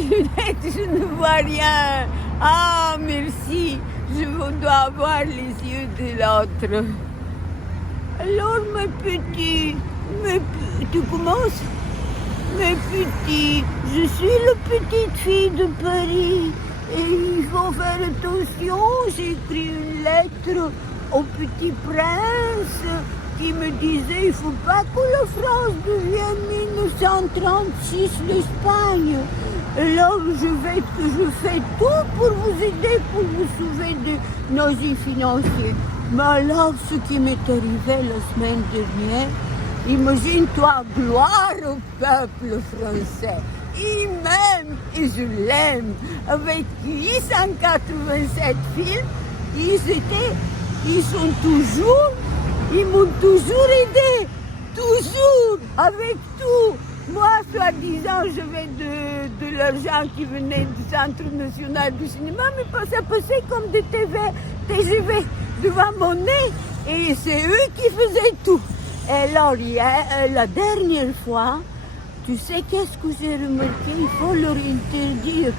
mes lunettes, je ne vois rien. Ah, merci. Je dois avoir les yeux de l'autre. Alors, mes petits, tu commences? Mes petits, je suis la petite fille de Paris. Et il faut faire attention, j'ai écrit une lettre au petit prince qui me disait il ne faut pas que la France devienne 1936 l'Espagne. Et là, je fais tout pour vous aider, pour vous sauver des nazis financiers. Mais alors, ce qui m'est arrivé la semaine dernière, imagine-toi, gloire au peuple français. Il m'aime et je l'aime. Avec 887 films, ils m'ont toujours aidé. Toujours, avec tout. Moi, soi-disant, j'avais de l'argent qui venait du Centre national du cinéma, mais ça passait comme des TGV devant mon nez. Et c'est eux qui faisaient tout. Et alors, la dernière fois, tu sais qu'est-ce que j'ai remarqué? Il faut leur interdire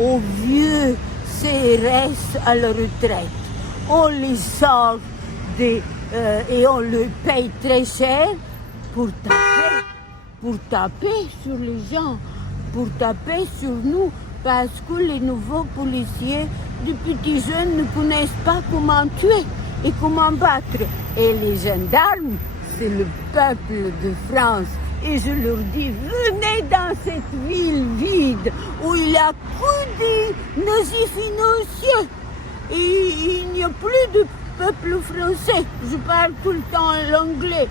aux vieux CRS à la retraite. On les sort et on les paye très cher pour taper sur les gens, pour taper sur nous, parce que les nouveaux policiers, les petits jeunes ne connaissent pas comment tuer et comment battre. Et les gendarmes, c'est le peuple de France. Et je leur dis, venez dans cette ville vide où il n'y a que des nazis financiers. Et il n'y a plus de peuple français. Je parle tout le temps l'anglais.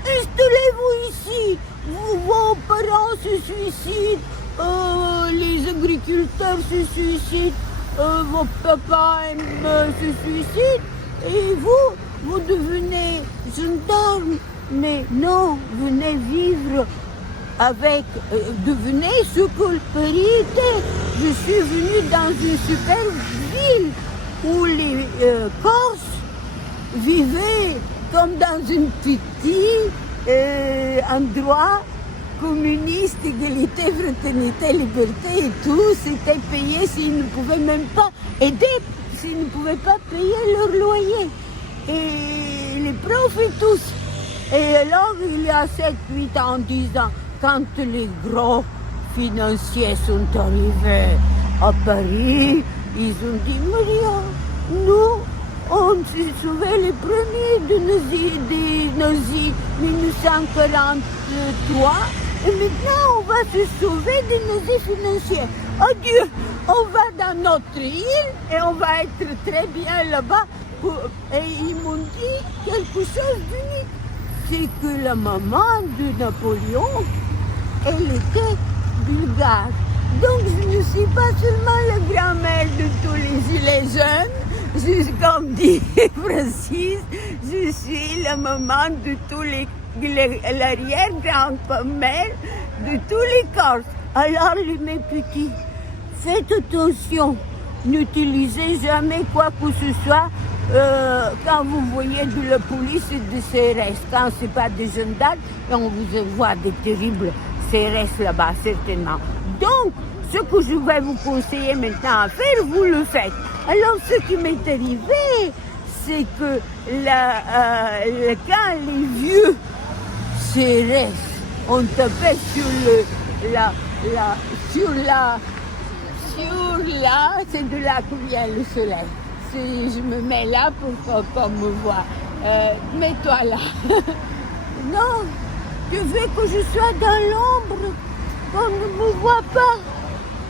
Installez-vous ici. Vos parents se suicident. Les agriculteurs se suicident. Vos papas se suicident. Et vous devenez gendarme. Mais non, venez vivre avec, devenez ce que Paris était. Je suis venue dans une super ville où les Corses vivaient comme dans un petit endroit communiste, égalité, fraternité, liberté et tout. C'était payé s'ils ne pouvaient même pas aider, s'ils ne pouvaient pas payer leur loyer. Et les profs et tous. Et alors, il y a 7, 8 ans, 10 ans, quand les gros financiers sont arrivés à Paris, ils ont dit, Maria, nous, on s'est sauvés les premiers des nazis 1943, et maintenant on va se sauver des nazis financiers. Adieu, on va dans notre île et on va être très bien là-bas. Et ils m'ont dit quelque chose d'unique. C'est que la maman de Napoléon, elle était bulgare. Donc je ne suis pas seulement la grand-mère de tous les gilets jaunes, comme dit Francis, je suis la maman de tous l'arrière-grand-mère de tous les Corses. Alors mes petits, faites attention, n'utilisez jamais quoi que ce soit. Quand vous voyez de la police et des CRS, quand ce n'est pas des gendarmes, on vous voit des terribles CRS là-bas, certainement. Donc, ce que je vais vous conseiller maintenant à faire, vous le faites. Alors, ce qui m'est arrivé, c'est que quand les vieux CRS ont tapé sur c'est de là que vient le soleil. Je me mets là pour qu'on me voit. Mets-toi là. Non, je veux que je sois dans l'ombre, qu'on ne me voit pas.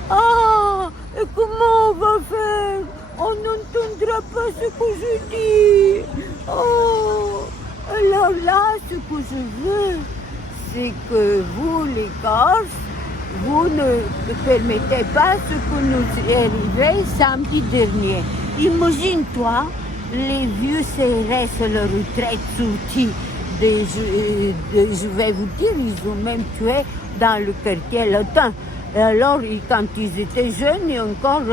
Ah, et comment on va faire? On n'entendra pas ce que je dis. Oh, alors là, ce que je veux, c'est que vous, les Corses, vous ne permettez pas ce que nous est arrivé samedi dernier. Imagine-toi, les vieux CRS à la retraite sortis, je vais vous dire, ils ont même tué dans le quartier latin. Et alors, quand ils étaient jeunes, et encore,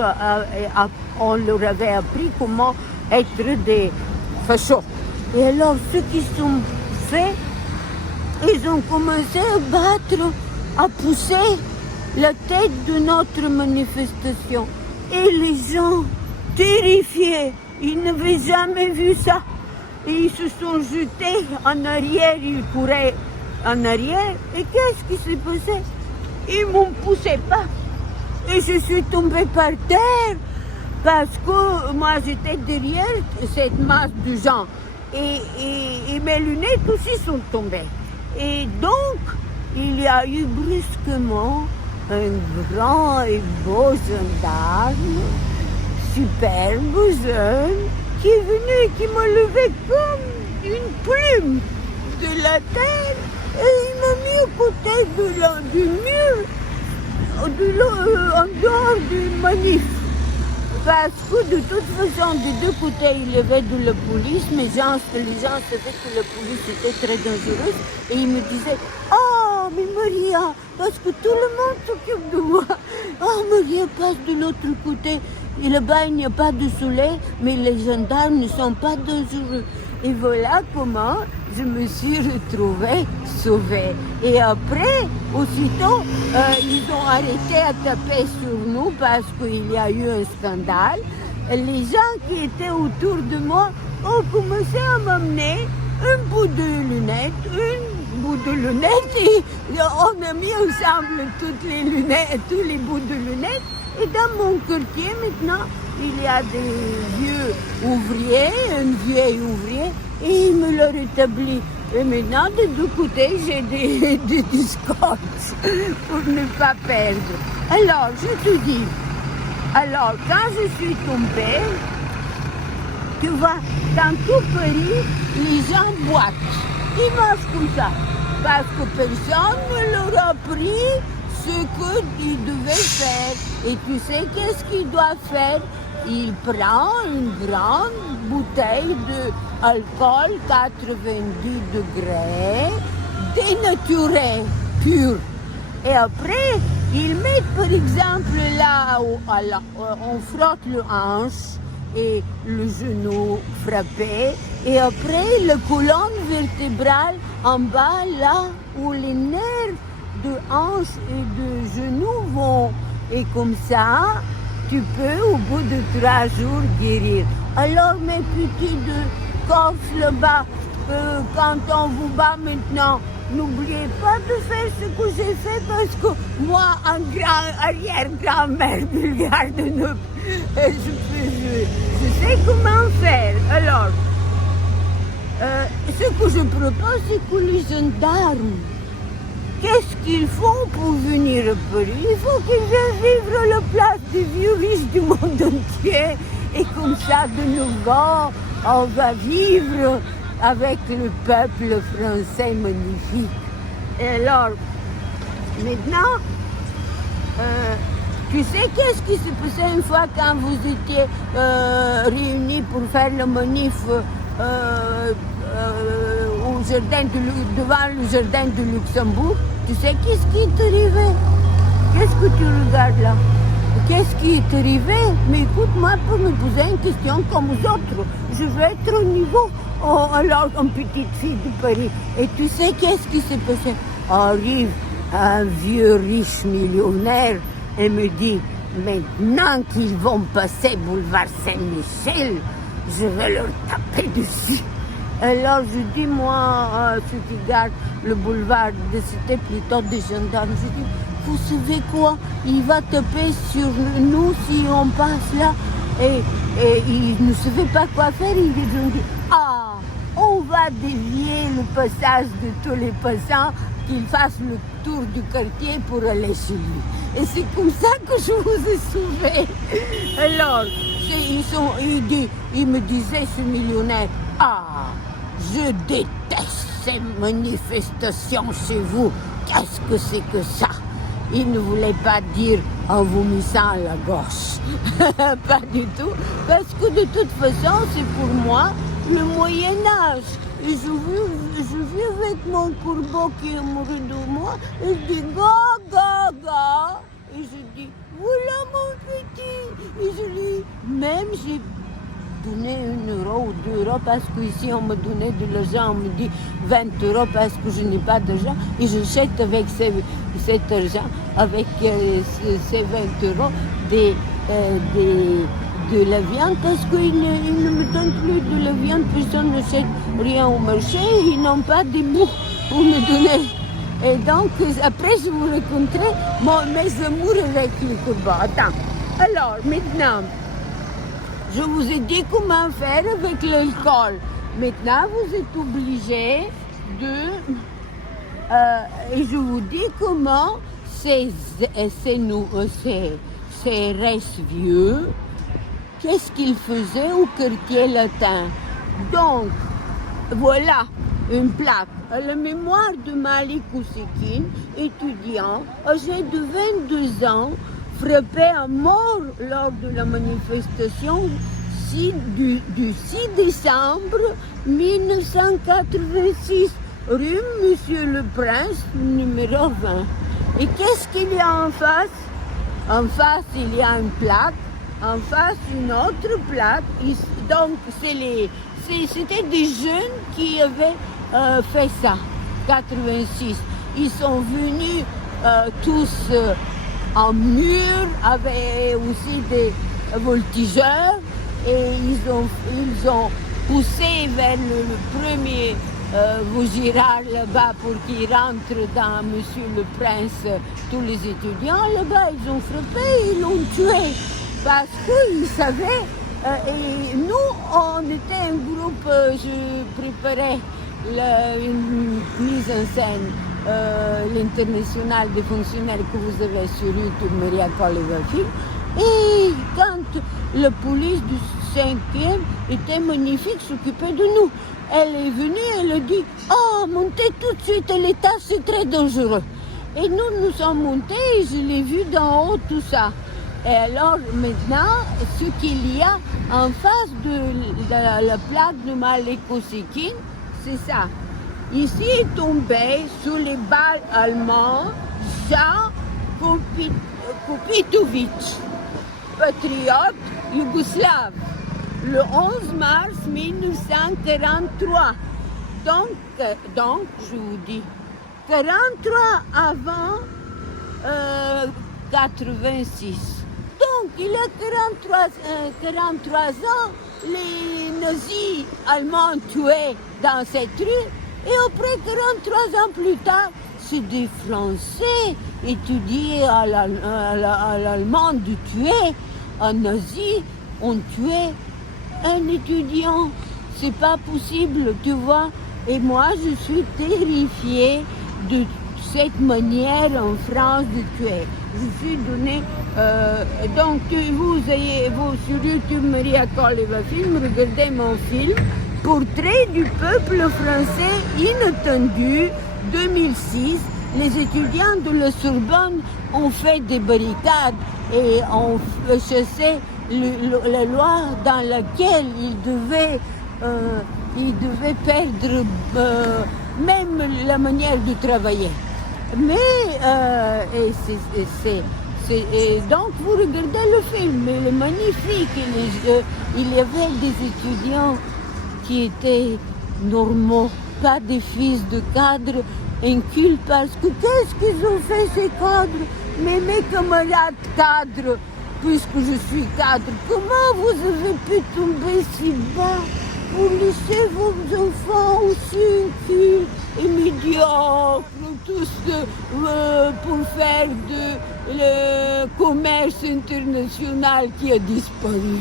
on leur avait appris comment être des fachos. Et alors, ce qu'ils ont fait, ils ont commencé à battre, à pousser la tête de notre manifestation. Et les gens, terrifiés, ils n'avaient jamais vu ça. Et ils se sont jetés en arrière, ils couraient en arrière. Et qu'est-ce qui s'est passé? Ils m'ont poussé pas. Et je suis tombée par terre parce que moi j'étais derrière cette masse de gens. Et mes lunettes aussi sont tombées. Et donc, il y a eu brusquement un grand et beau gendarme, superbe jeune, qui est venu et qui m'a levé comme une plume de la terre et il m'a mis à côté du mur, en dehors du manif. Parce que de toute façon, des deux côtés, il y avait de la police, mais les gens savaient que la police était très dangereuse et ils me disaient « Oh, mais Maria, parce que tout le monde s'occupe de moi. Oh, Maria, passe de l'autre côté. Et là-bas, il n'y a pas de soleil, mais les gendarmes ne sont pas dangereux. » Et voilà comment je me suis retrouvée sauvée. Et après, aussitôt, ils ont arrêté à taper sur nous parce qu'il y a eu un scandale. Et les gens qui étaient autour de moi ont commencé à m'amener un bout de lunettes, et on a mis ensemble toutes les lunettes, tous les bouts de lunettes. Et dans mon quartier, maintenant, il y a des vieux ouvriers, un vieil ouvrier, et il me l'a rétabli. Et maintenant, de deux côtés, j'ai des scotch pour ne pas perdre. Alors, je te dis, quand je suis tombée, tu vois, dans tout Paris, les gens boitent. Ils marchent comme ça. Parce que personne ne leur a appris ce qu'ils devaient faire. Et tu sais qu'est-ce qu'il doit faire? Il prend une grande bouteille d'alcool 90 degrés, dénaturé, pur. Et après, ils mettent par exemple là, on frotte le hanche et le genou frappé. Et après, la colonne vertébrale en bas, là où les nerfs de hanche et de genou vont. Et comme ça, tu peux, au bout de 3 jours, guérir. Alors, mes petits coffres là-bas, quand on vous bat maintenant, n'oubliez pas de faire ce que j'ai fait parce que moi, en arrière-grand-mère bulgare de Neup, je sais comment faire. Alors, ce que je propose, c'est que les gendarmes, qu'est-ce qu'ils font pour venir à Paris? Il faut qu'ils viennent vivre à la place des vieux riches du monde entier. Et comme ça, de nouveau, on va vivre avec le peuple français magnifique. Et alors, maintenant, tu sais qu'est-ce qui s'est passé une fois quand vous étiez réunis pour faire le manif devant le jardin de Luxembourg? Tu sais qu'est-ce qui est arrivé? Qu'est-ce que tu regardes là? Qu'est-ce qui est arrivé? Mais écoute-moi pour me poser une question comme aux autres. Je veux être au niveau. Oh, alors, une petite fille de Paris. Et tu sais qu'est-ce qui s'est passé? Arrive un vieux riche millionnaire et me dit, maintenant qu'ils vont passer boulevard Saint-Michel, je vais leur taper dessus. Alors je dis, moi, ceux qui gardent le boulevard, c'était plutôt des gendarmes, je dis, vous savez quoi? Il va taper sur nous si on passe là. Et il ne savait pas quoi faire, ils ont dit, on va dévier le passage de tous les passants, qu'il fasse le tour du quartier pour aller chez lui. Et c'est comme ça que je vous ai sauvé. Alors, il me disait, ce millionnaire, je déteste ces manifestations chez vous. Qu'est-ce que c'est que ça? Il ne voulait pas dire en vomissant à la gauche. Pas du tout. Parce que de toute façon, c'est pour moi le Moyen-Âge. Et je vis avec mon corbeau qui est amoureux de moi. Et je dis ga. Et je dis, voilà mon petit. Et je dis, même j'ai donner 1 euro ou 2 euros parce qu'ici on me donnait de l'argent, on me dit 20 euros parce que je n'ai pas d'argent et je jette avec cet argent, avec ces 20 euros de la viande parce qu'ils ne me donnent plus de la viande, personne ne jette rien au marché, ils n'ont pas de bouts pour me donner. Et donc, après, je vous raconterai mes amours avec le turban. Attends. Alors, maintenant, je vous ai dit comment faire avec l'alcool. Maintenant, vous êtes obligés et je vous dis comment ces restes vieux, qu'est-ce qu'ils faisaient au quartier latin. Donc, voilà une plaque. À la mémoire de Malik Ousekine, étudiant, âgé de 22 ans, frappé à mort lors de la manifestation du 6 décembre 1986, rue Monsieur le Prince, numéro 20. Et qu'est-ce qu'il y a en face? En face, il y a une plaque, en face, une autre plaque. Donc, c'était des jeunes qui avaient fait ça, 86. Ils sont venus tous en mur, avec aussi des voltigeurs, et ils ont poussé vers le premier Vaugirard là-bas pour qu'il rentre dans Monsieur le Prince, tous les étudiants là-bas, ils ont frappé, ils l'ont tué, parce qu'ils savaient, et nous, on était un groupe, je préparais une mise en scène, l'international des fonctionnaires que vous avez sur YouTube, Maria Koleva-Film. Et quand la police du 5e était magnifique, s'occupait de nous. Elle est venue, elle a dit « Oh, montez tout de suite à l'état, c'est très dangereux ». Et nous sommes montés et je l'ai vu d'en haut, tout ça. Et alors maintenant, ce qu'il y a en face de la plaque de Malik Ousekine, c'est ça. Ici est tombé sous les balles allemands Jean Kopitovic, patriote yougoslave, le 11 mars 1943. Donc, je vous dis, 43 avant 86. Donc, il y a 43 ans, les nazis allemands tués dans cette rue, et après 43 ans plus tard, c'est des Français étudiés à l'allemand de tuer un nazi, ont tué un étudiant. C'est pas possible, tu vois. Et moi, je suis terrifiée de cette manière en France de tuer. Je suis donné. Donc, vous sur YouTube Maria Koleva-Film, regardez mon film Portrait du peuple français inattendu 2006. Les étudiants de la Sorbonne ont fait des barricades et ont chassé la loi dans laquelle ils devaient perdre même la manière de travailler. Mais donc vous regardez le film, il est magnifique. Il y avait des étudiants qui étaient normaux, pas des fils de cadres incultes, parce que qu'est-ce qu'ils ont fait ces cadres? Mais mes camarades cadres, puisque je suis cadre, comment vous avez pu tomber si bas pour laisser vos enfants aussi incultes et médiocres, tous pour faire le commerce international qui a disparu?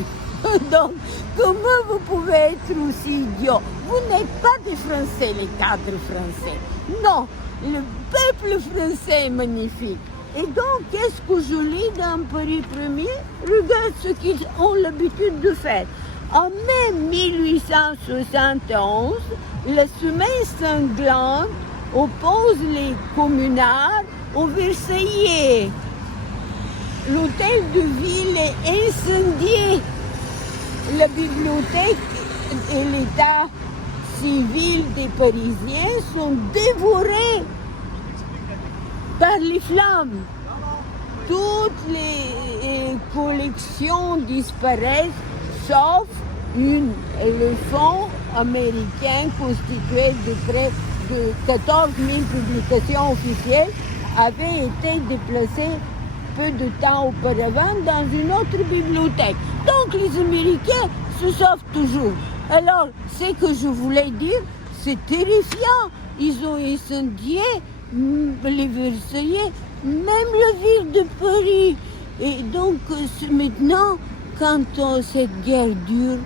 Donc, comment vous pouvez être aussi idiot? Vous n'êtes pas des Français, les cadres français. Non, le peuple français est magnifique. Et donc, qu'est-ce que je lis dans Paris Premier? Regarde ce qu'ils ont l'habitude de faire. En mai 1871, la semaine sanglante oppose les communards aux Versaillais. L'hôtel de ville est incendié. La bibliothèque et l'état civil des Parisiens sont dévorés par les flammes. Toutes les collections disparaissent, sauf un fonds américain constitué de près de 14 000 publications officielles avait été déplacé peu de temps auparavant dans une autre bibliothèque. Donc les Américains se sauvent toujours. Alors, ce que je voulais dire, c'est terrifiant. Ils ont incendié les Versailles, même la ville de Paris. Et donc, maintenant, quand cette guerre dure,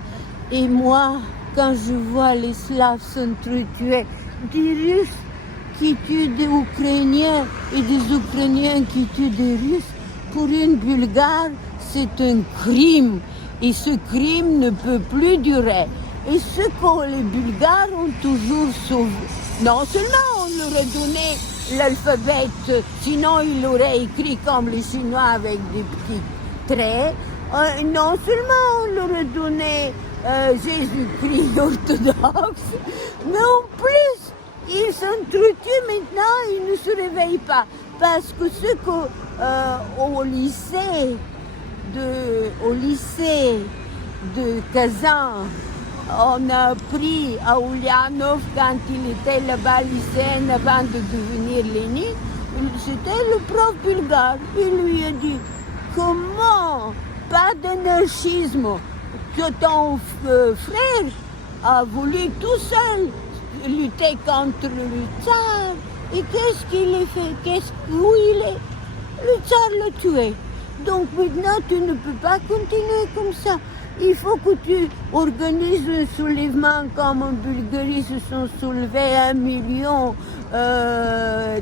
et moi, quand je vois les Slaves s'entretuer, des Russes qui tuent des Ukrainiens et des Ukrainiens qui tuent des Russes, pour une Bulgare, c'est un crime. Et ce crime ne peut plus durer. Et ce que les Bulgares ont toujours sauvé. Non seulement on leur a donné l'alphabet, sinon ils l'auraient écrit comme les Chinois avec des petits traits. Non seulement on leur a donné Jésus-Christ orthodoxe, mais en plus, ils s'entretuent maintenant, ils ne se réveillent pas. Parce que ce qu'au lycée de Kazan, on a appris à Ulyanov quand il était là-bas lycéen avant de devenir Lénine, c'était le prof bulgare. Il lui a dit comment pas d'anarchisme, que ton frère a voulu tout seul lutter contre le tsar. Et qu'est-ce qu'il a fait? Où il est? Le tsar l'a tué. Donc maintenant, tu ne peux pas continuer comme ça. Il faut que tu organises un soulèvement comme en Bulgarie se sont soulevés 1 million.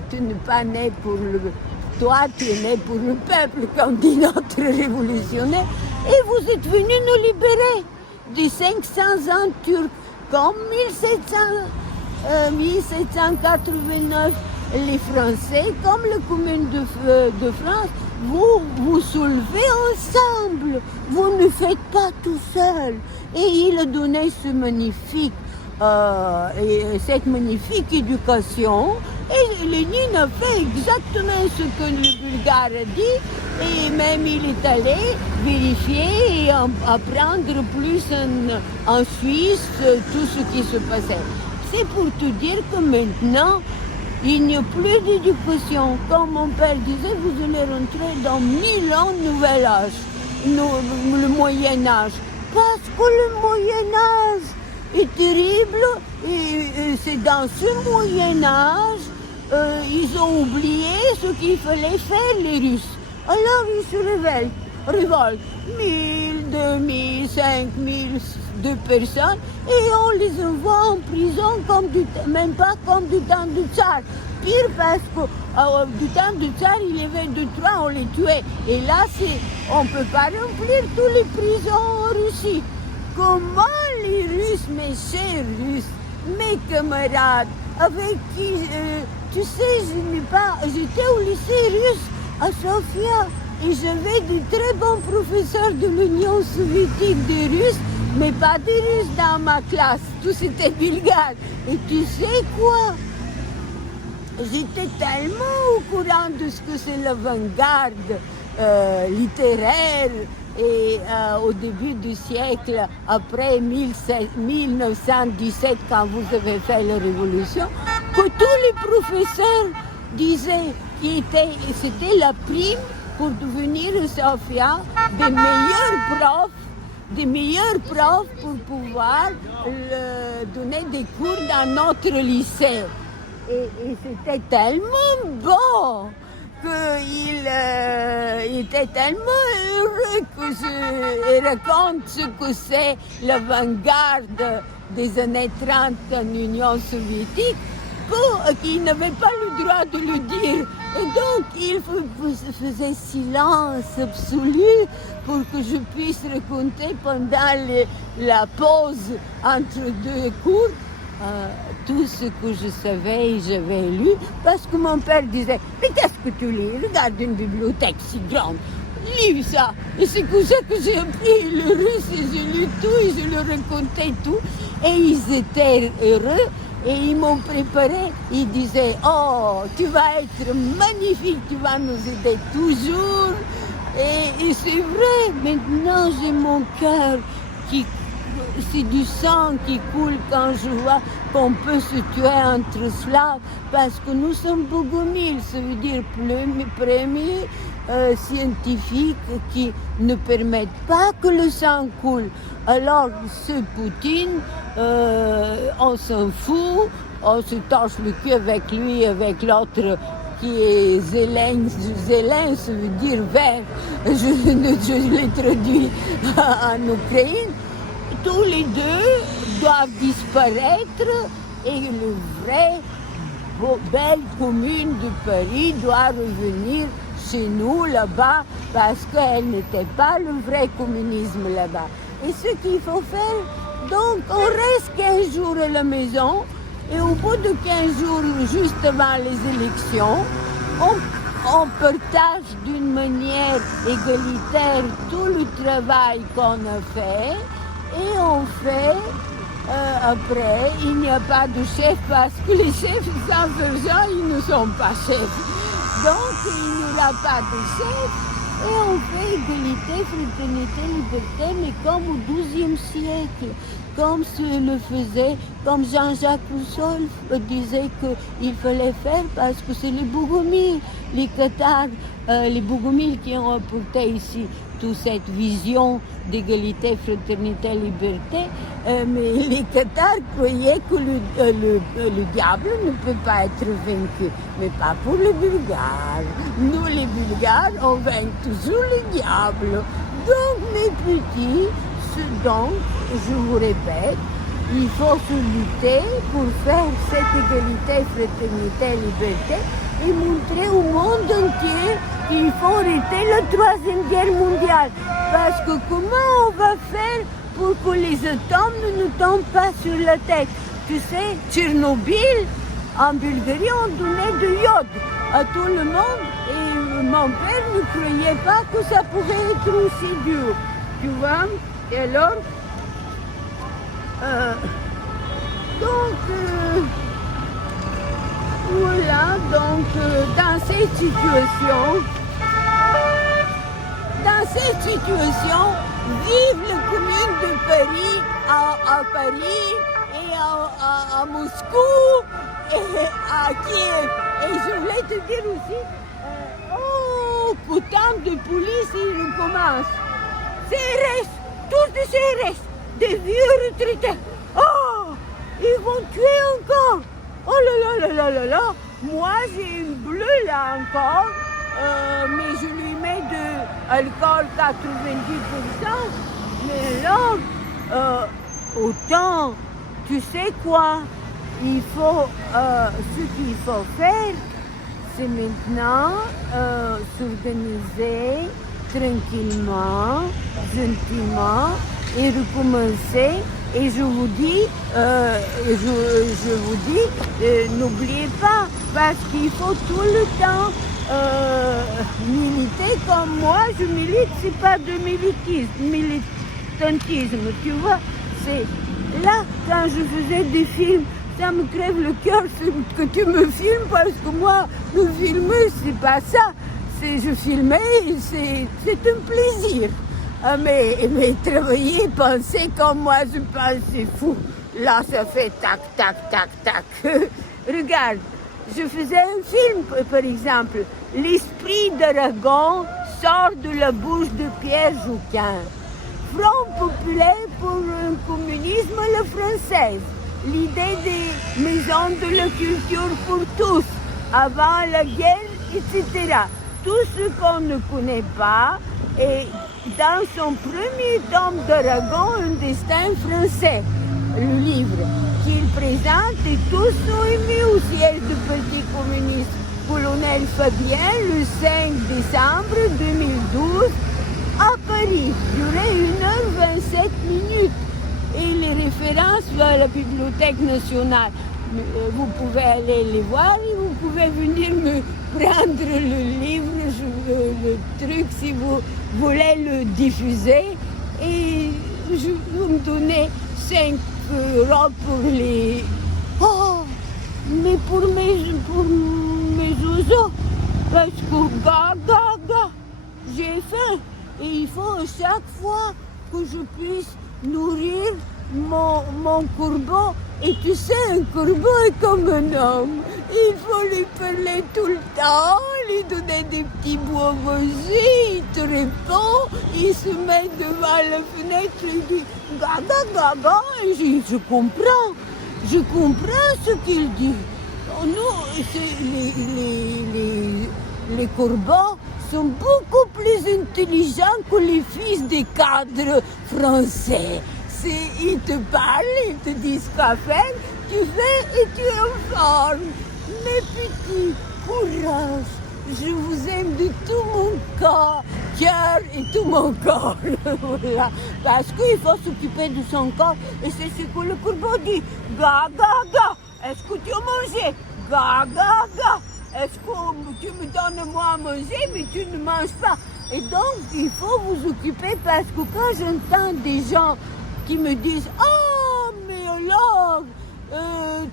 Tu n'es pas né pour le... Toi, tu es né pour le peuple, comme dit notre révolutionnaire. Et vous êtes venus nous libérer des 500 ans turcs, comme 1789 les Français, comme la Commune de France. Vous soulevez ensemble, vous ne faites pas tout seul. Et il a donné cette magnifique éducation. Et Lénine a fait exactement ce que le Bulgare a dit. Et même il est allé vérifier et apprendre plus en Suisse tout ce qui se passait. C'est pour te dire que maintenant, il n'y a plus d'éducation. Comme mon père disait, vous allez rentrer dans 1000 ans nouvel âge, le Moyen Âge. Parce que le Moyen Âge est terrible, et c'est dans ce Moyen Âge, ils ont oublié ce qu'il fallait faire, les Russes. Alors ils se révoltent. 1000, 2000, 5000 de personnes, et on les envoie en prison même pas comme du temps du tsar. Pire parce que du temps du tsar, il y avait 2-3, on les tuait. Et là, on ne peut pas remplir toutes les prisons en Russie. Comment les Russes, mes chers Russes, mes camarades, avec qui, tu sais, j'étais au lycée russe à Sofia, et j'avais de très bons professeurs de l'Union soviétique des Russes, mais pas des Russes dans ma classe, tous étaient bulgares. Et tu sais quoi? J'étais tellement au courant de ce que c'est l'avant-garde littéraire, et au début du siècle, après 1917, quand vous avez fait la révolution, que tous les professeurs disaient que c'était la prime pour devenir Sofia des meilleurs profs pour pouvoir donner des cours dans notre lycée. Et c'était tellement bon qu'il était tellement heureux que je raconte ce que c'est l'avant-garde des années 30 en Union soviétique, qu'il n'avait pas le droit de le dire. Et donc, il faisait silence absolu pour que je puisse raconter pendant la pause entre deux cours tout ce que je savais et j'avais lu, parce que mon père disait « Mais qu'est-ce que tu lis? Regarde une bibliothèque si grande, lis ça !» Et c'est comme ça que j'ai appris le russe, et j'ai lu tout, et je leur racontais tout, et ils étaient heureux. Et ils m'ont préparé, ils disaient « Oh, tu vas être magnifique, tu vas nous aider toujours. » Et c'est vrai, maintenant j'ai mon cœur c'est du sang qui coule quand je vois qu'on peut se tuer entre slaves, parce que nous sommes Bogomil, ça veut dire premier scientifique qui ne permettent pas que le sang coule. Alors, ce Poutine, on s'en fout, on se torche le cul avec lui, avec l'autre qui est Zélène, ça veut dire vert, je l'ai traduit en Ukraine. Tous les deux doivent disparaître et le vrai belle commune de Paris doit revenir chez nous là-bas parce qu'elle n'était pas le vrai communisme là-bas. Et ce qu'il faut faire, donc on reste 15 jours à la maison et au bout de 15 jours, juste avant les élections, on partage d'une manière égalitaire tout le travail qu'on a fait et on fait après, il n'y a pas de chef parce que les chefs sans argent, ils ne sont pas chefs. Donc, il n'y aura pas de chef et on fait égalité, fraternité, liberté, mais comme au XIIe siècle, comme le faisait, comme Jean-Jacques Rousseau disait qu'il fallait faire parce que c'est les Bogomils, les Cathares, les Bogomils qui ont apporté ici toute cette vision d'égalité, fraternité, liberté, mais les Cathares croyaient que le diable ne peut pas être vaincu, mais pas pour les Bulgares. Nous, les Bulgares, on vainc toujours le diable. Donc, mes petits, donc, je vous répète, il faut se lutter pour faire cette égalité, fraternité, liberté et montrer au monde entier qu'il faut arrêter la Troisième Guerre mondiale. Parce que comment on va faire pour que les atomes ne nous tombent pas sur la tête? Tu sais, Tchernobyl, en Bulgarie, on donnait de l'iode à tout le monde et mon père ne croyait pas que ça pouvait être aussi dur. Tu vois? Et alors, voilà, donc dans cette situation, vive la commune de Paris, à Paris et à Moscou et à Kiev. Et je voulais te dire aussi, putain de police, il recommence. CRS, tous des CRS, des vieux retraités. Oh, ils vont tuer encore. Oh là là là là là là. Moi, j'ai une bleue là encore, mais je lui mets de alcool 90%. Mais alors, autant, tu sais quoi, il faut, ce qu'il faut faire, c'est maintenant s'organiser tranquillement, gentiment et recommencer. Et je vous dis, n'oubliez pas, parce qu'il faut tout le temps militer comme moi. Je milite, c'est pas de militantisme, tu vois. C'est là, quand je faisais des films, ça me crève le cœur que tu me filmes, parce que moi, me filmer, c'est pas ça. Je filmais, c'est un plaisir. Mais travailler, penser comme moi je pense, c'est fou. Là, ça fait tac, tac, tac, tac. Regarde, je faisais un film, par exemple. L'esprit d'Aragon sort de la bouche de Pierre Jouquin. Front populaire pour un communisme à la française. L'idée des maisons de la culture pour tous, avant la guerre, etc. Tout ce qu'on ne connaît pas, et dans son premier tome d'Aragon, Un destin français, le livre qu'il présente, et tous sont émus au siège du Parti communiste colonel Fabien le 5 décembre 2012 à Paris, durait 1h27. Et les références à la Bibliothèque nationale, vous pouvez aller les voir et vous pouvez venir me prendre le livre, le truc, si vous voulez le diffuser. Et vous me donnez 5 euros pour les... Oh, mais pour mes oiseaux, parce que j'ai faim. Et il faut à chaque fois que je puisse nourrir mon corbeau, et tu sais, un corbeau est comme un homme. Il faut lui parler tout le temps, lui donner des petits bouts à manger, il te répond, il se met devant la fenêtre, il dit gaga gaga, et je comprends ce qu'il dit. Nous, les corbeaux sont beaucoup plus intelligents que les fils des cadres français. Ils te parlent, ils te disent quoi faire, tu fais et tu es en forme. Mes petits, courage, je vous aime de tout mon cœur et tout mon corps. Voilà. Parce qu'il faut s'occuper de son corps et c'est ce que le corbeau dit. Ga, ga, ga, est-ce que tu as mangé? Ga, ga, ga, est-ce que tu me donnes moi à manger mais tu ne manges pas? Et donc, il faut vous occuper parce que quand j'entends des gens qui me disent « Oh, mais alors,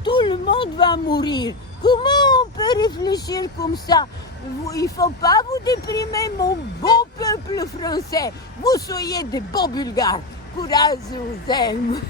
tout le monde va mourir. » Comment on peut réfléchir comme ça? Il ne faut pas vous déprimer, mon beau peuple français. Vous soyez des beaux Bulgares. Courage, je vous aime.